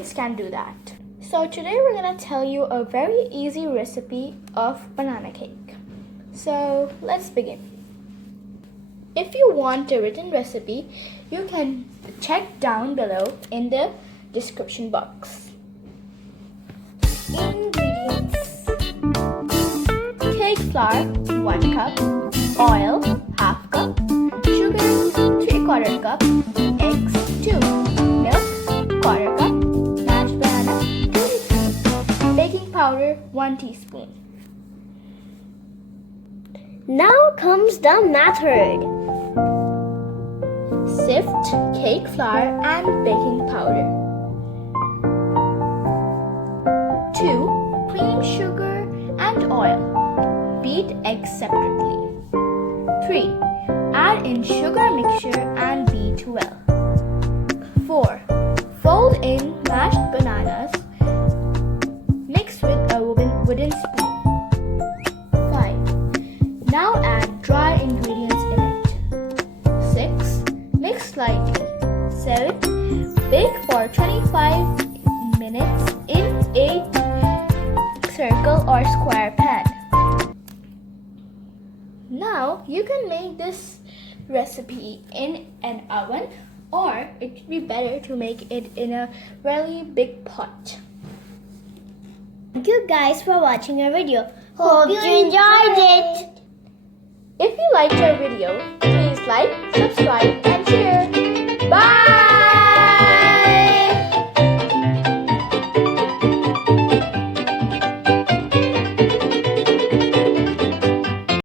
kids can do that. So today we're going to tell you a very easy recipe of banana cake. So let's begin. If you want a written recipe, you can check down below in the description box. Ingredients: cake flour 1 cup, oil 1/2 cup, sugar 3/4 cup, eggs 2, milk 1/4 cup, mashed banana 2 teaspoons, baking powder 1 teaspoon. Now comes the method. Sift cake flour and baking powder. 2. Cream, sugar and oil. Beat eggs separately. 3. Add in sugar mixture and beat well. 4. Fold in mashed bananas. Mix with a wooden spoon. 5. Now add dry ingredients in it. 6. Mix slightly. 7. Bake for 25 minutes in a circle or square pan. Now you can make this recipe in an oven, or it would be better to make it in a really big pot. Thank you guys for watching our video. Hope you enjoyed it. If you liked our video, please like, subscribe and share. Bye!